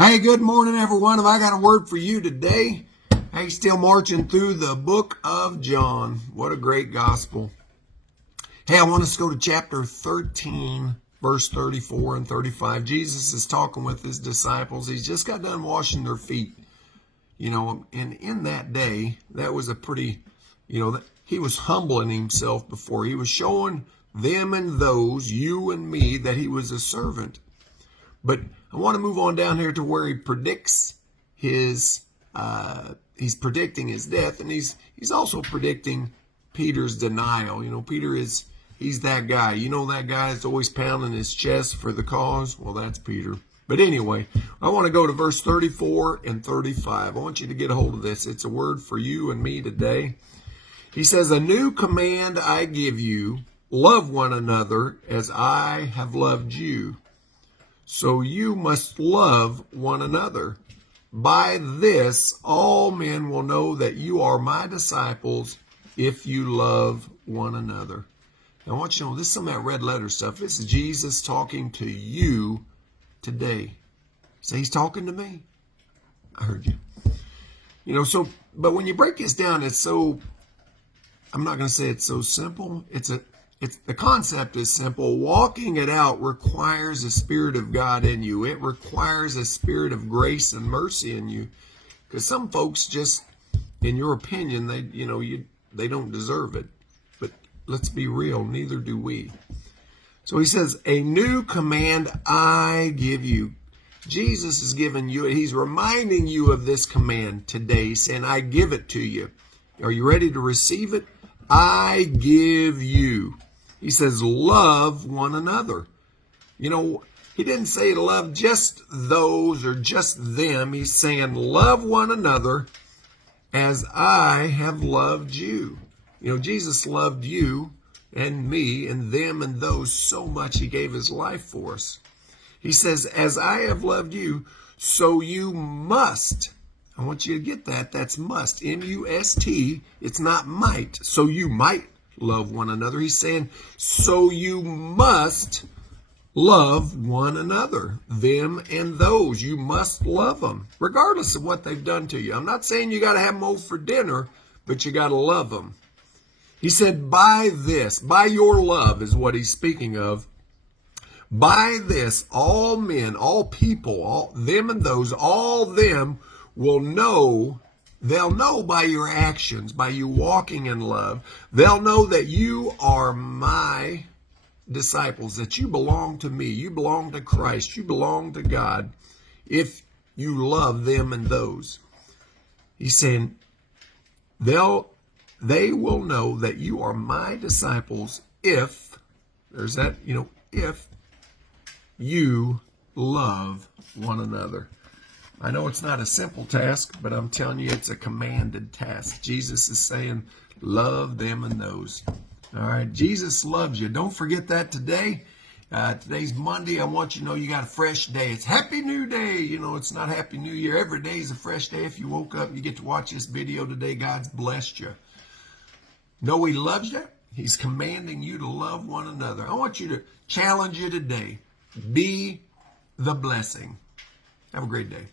Hey, good morning, everyone. Have I got a word for you today? Hey, still marching through the book of John. What a great gospel. Hey, I want us to go to chapter 13, verse 34 and 35. Jesus is talking with his disciples. He's just got done washing their feet. And in that day, that was a pretty, he was humbling himself before. He was showing them and those, you and me, that he was a servant. But I want to move on down here to where he predicts he's predicting his death, and he's also predicting Peter's denial. He's that guy. That guy that's always pounding his chest for the cause? Well, that's Peter. But anyway, I want to go to verse 34 and 35. I want you to get a hold of this. It's a word for you and me today. He says, "A new command I give you, love one another as I have loved you. So you must love one another. By this, all men will know that you are my disciples if you love one another." Now, I want you to know, this is some of that red letter stuff. This is Jesus talking to you today. Say, he's talking to me. I heard you. But when you break this down, I'm not going to say it's so simple. The concept is simple. Walking it out requires the Spirit of God in you. It requires a spirit of grace and mercy in you. Because some folks just, in your opinion, they don't deserve it. But let's be real, neither do we. So he says, "A new command I give you." Jesus is giving you, he's reminding you of this command today, saying, I give it to you. Are you ready to receive it? I give you. He says, love one another. He didn't say love just those or just them. He's saying, love one another as I have loved you. Jesus loved you and me and them and those so much he gave his life for us. He says, as I have loved you, so you must. I want you to get that. That's must. M-U-S-T. It's not might. So you might love one another. He's saying, so you must love one another, them and those. You must love them, regardless of what they've done to you. I'm not saying you got to have them over for dinner, but you got to love them. He said, by this, by your love is what he's speaking of. By this, all men, all people, all them and those, all them will know. They'll know by your actions, by you walking in love. They'll know that you are my disciples, that you belong to me. You belong to Christ. You belong to God if you love them and those. He's saying they will know that you are my disciples if, there's that, if you love one another. I know it's not a simple task, but I'm telling you, it's a commanded task. Jesus is saying, love them and those. All right, Jesus loves you. Don't forget that today. Today's Monday. I want you to know you got a fresh day. It's Happy New Day. It's not Happy New Year. Every day is a fresh day. If you woke up and you get to watch this video today, God's blessed you. Know he loves you. He's commanding you to love one another. I want you to challenge you today. Be the blessing. Have a great day.